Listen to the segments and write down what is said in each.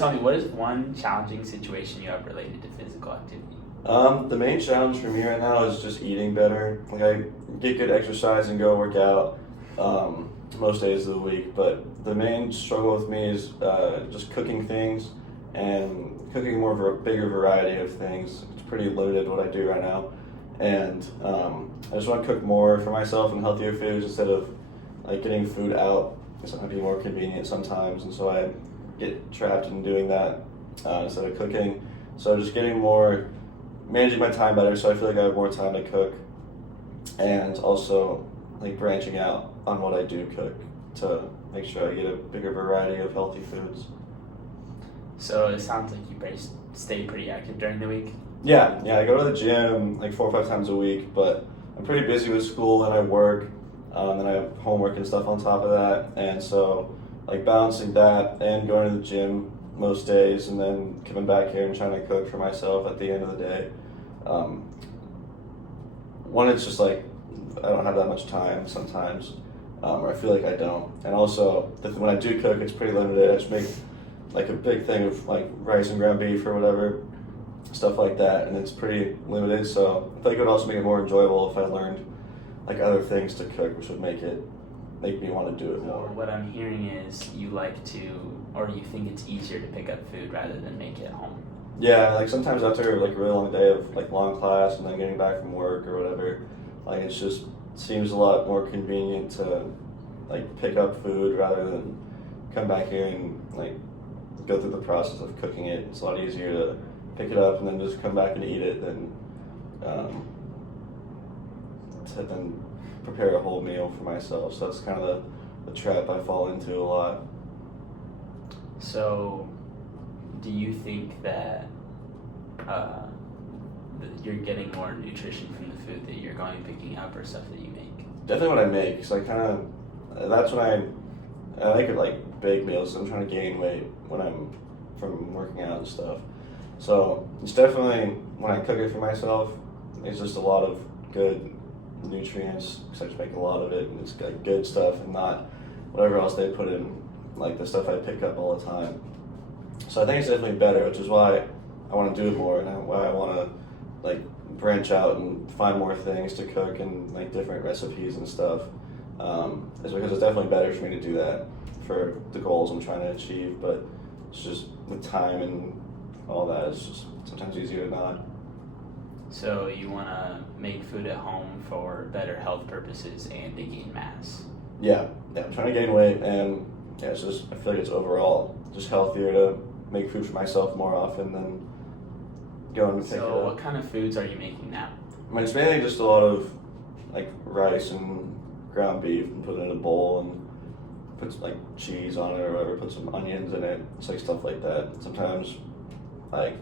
tell me, what is one challenging situation you have related to physical activity? The main challenge for me right now is just eating better. Like I get good exercise and go work out most days of the week, but the main struggle with me is just cooking things and cooking more of a bigger variety of things. It's pretty limited what I do right now, and I just want to cook more for myself and healthier foods instead of like getting food out. It's going to be more convenient sometimes, and so I get trapped in doing that instead of cooking. So just getting more, managing my time better, so I feel like I have more time to cook, and also like branching out on what I do cook to make sure I get a bigger variety of healthy foods. So it sounds like you stay pretty active during the week. Yeah, I go to the gym like 4 or 5 times a week, but I'm pretty busy with school and I work, and I have homework and stuff on top of that, and so like balancing that and going to the gym most days and then coming back here and trying to cook for myself at the end of the day. One, it's just like I don't have that much time sometimes, or I feel like I don't. And also, when I do cook, it's pretty limited. I just make like a big thing of like rice and ground beef or whatever, stuff like that, and it's pretty limited. So I think it would also make it more enjoyable if I learned like other things to cook, which would make me want to do it So more. what I'm hearing is you like to, or you think it's easier to pick up food rather than make it at home. Yeah, like sometimes after like a really long day of like long class and then getting back from work or whatever, like it's just seems a lot more convenient to like pick up food rather than come back here and like go through the process of cooking it. It's a lot easier to pick it up and then just come back and eat it than to then prepare a whole meal for myself. So that's kind of the trap I fall into a lot. So do you think that you're getting more nutrition from the food that you're going and picking up or stuff that you make? Definitely what I make, because I kind of, that's when I make it like big meals. I'm trying to gain weight when I'm from working out and stuff. So it's definitely, when I cook it for myself, it's just a lot of good nutrients, because I just make a lot of it, and it's got good stuff and not whatever else they put in, like the stuff I pick up all the time. So I think it's definitely better, which is why I want to do it more, and why I want to like branch out and find more things to cook and like different recipes and stuff. Is because it's definitely better for me to do that for the goals I'm trying to achieve. But it's just with time and all that, it's just sometimes easier to not. So you want to make food at home for better health purposes and to gain mass. Yeah, I'm trying to gain weight, and yeah, it's just I feel like it's overall just healthier to make food for myself more often than going and pick it So up. what kind of foods are you making now? I mean, it's mainly just a lot of like rice and ground beef, and put it in a bowl and put like cheese on it or whatever. Put some onions in it. It's like stuff like that. Sometimes like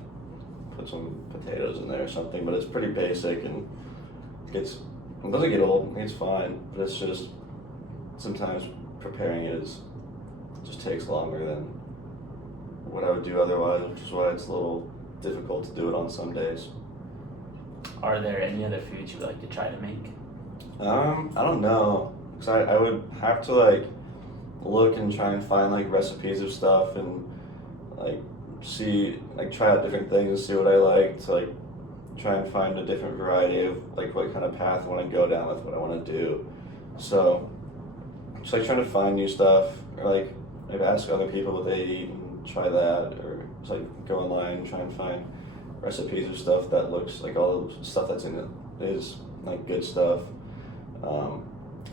put some potatoes in there or something, but it's pretty basic and it doesn't get old. It's fine, but it's just sometimes preparing it just takes longer than what I would do otherwise, which is why it's a little difficult to do it on some days. Are there any other foods you would like to try to make? I don't know, because I would have to like look and try and find like recipes of stuff and like see, like try out different things and see what I like to like try and find a different variety of like what kind of path I want to go down with what I want to do. So just like trying to find new stuff, or like maybe ask other people what they eat and try that, or just like go online and try and find recipes of stuff that looks like all the stuff that's in it is like good stuff, and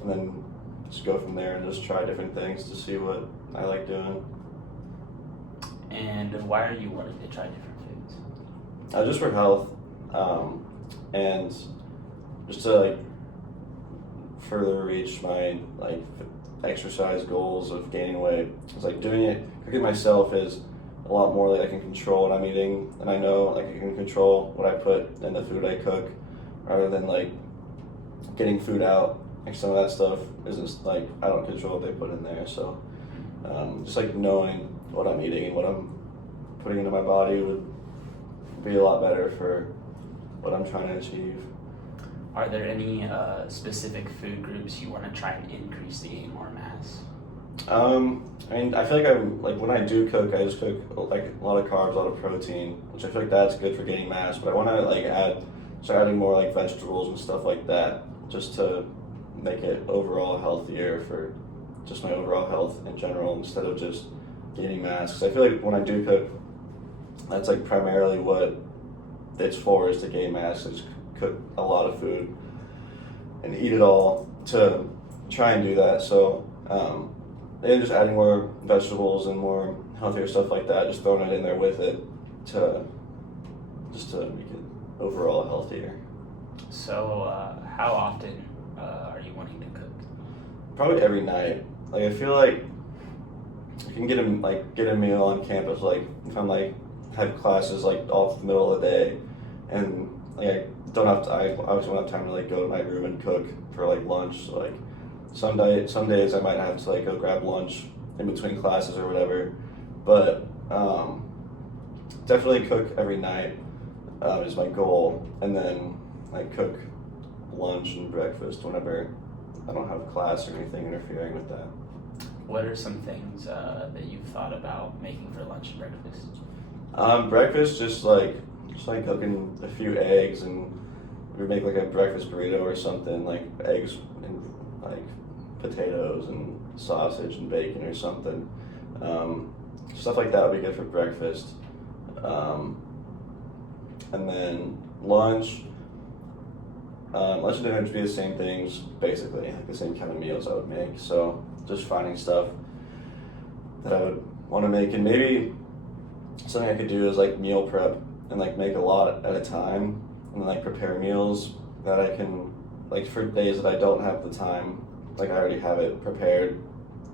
then just go from there and just try different things to see what I like doing. And why are you wanting to try different foods? Just for health, and just to like further reach my like exercise goals of gaining weight. It's like cooking myself is a lot more like I can control what I'm eating, and I know like I can control what I put in the food I cook, rather than like getting food out. Like some of that stuff isn't like I don't control what they put in there. So just like knowing what I'm eating and what I'm putting into my body would be a lot better for what I'm trying to achieve. Are there any specific food groups you want to try and increase the gain more mass? I mean, I feel like I'm like when I do cook, I just cook like a lot of carbs, a lot of protein, which I feel like that's good for gaining mass. But I want to like start adding more like vegetables and stuff like that, just to make it overall healthier for just my overall health in general, instead of just gaining mass. Because I feel like when I do cook, that's like primarily what it's for, is to gain mass. I just cook a lot of food and eat it all to try and do that. So. And just adding more vegetables and more healthier stuff like that, just throwing it in there with it to make it overall healthier. So, how often are you wanting to cook? Probably every night. Like I feel like you can get a meal on campus. Like if I'm like have classes like all the middle of the day, and like I don't have to. I obviously won't have time to like go to my room and cook for like lunch. So, like some days I might have to like go grab lunch in between classes or whatever, but definitely cook every night is my goal, and then I cook lunch and breakfast whenever I don't have class or anything interfering with that. What are some things that you've thought about making for lunch and breakfast? Breakfast, just like cooking a few eggs, and we make like a breakfast burrito or something, like eggs and like potatoes and sausage and bacon or something. Stuff like that would be good for breakfast. And then lunch and dinner would be the same things, basically, like the same kind of meals I would make. So just finding stuff that I would want to make, and maybe something I could do is like meal prep and like make a lot at a time, and then like prepare meals that I can, like for days that I don't have the time, like I already have it prepared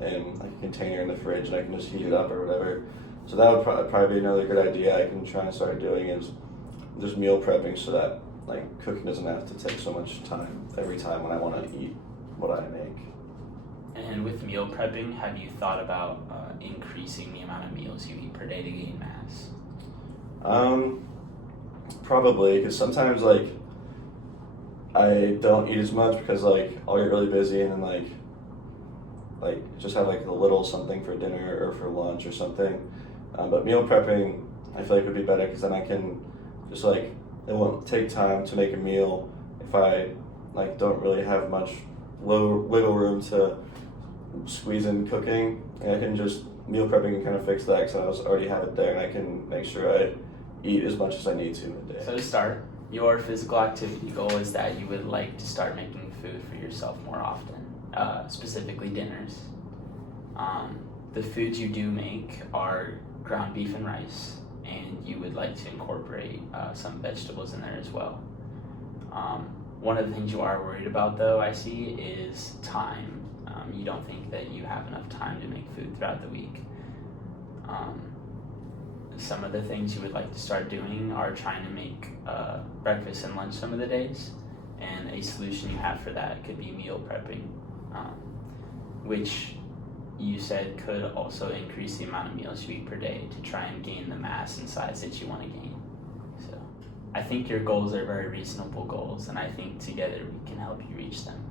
in like a container in the fridge, and I can just heat it up or whatever. So that would probably be another good idea I can try and start doing, is just meal prepping, so that like cooking doesn't have to take so much time every time when I want to eat what I make. And with meal prepping, have you thought about increasing the amount of meals you eat per day to gain mass? Probably, because sometimes like I don't eat as much because like I'll get really busy, and then like just have like a little something for dinner or for lunch or something. But meal prepping, I feel like would be better, because then I can just like, it won't take time to make a meal if I like don't really have much wiggle room to squeeze in cooking. And I can just meal prepping and kind of fix that, because I already have it there, and I can make sure I eat as much as I need to in a day. So to start, your physical activity goal is that you would like to start making food for yourself more often, specifically dinners. The foods you do make are ground beef and rice, and you would like to incorporate some vegetables in there as well. One of the things you are worried about, though, I see, is time. You don't think that you have enough time to make food throughout the week. Some of the things you would like to start doing are trying to make breakfast and lunch some of the days, and a solution you have for that could be meal prepping, which you said could also increase the amount of meals you eat per day to try and gain the mass and size that you want to gain. So I think your goals are very reasonable goals, and I think together we can help you reach them.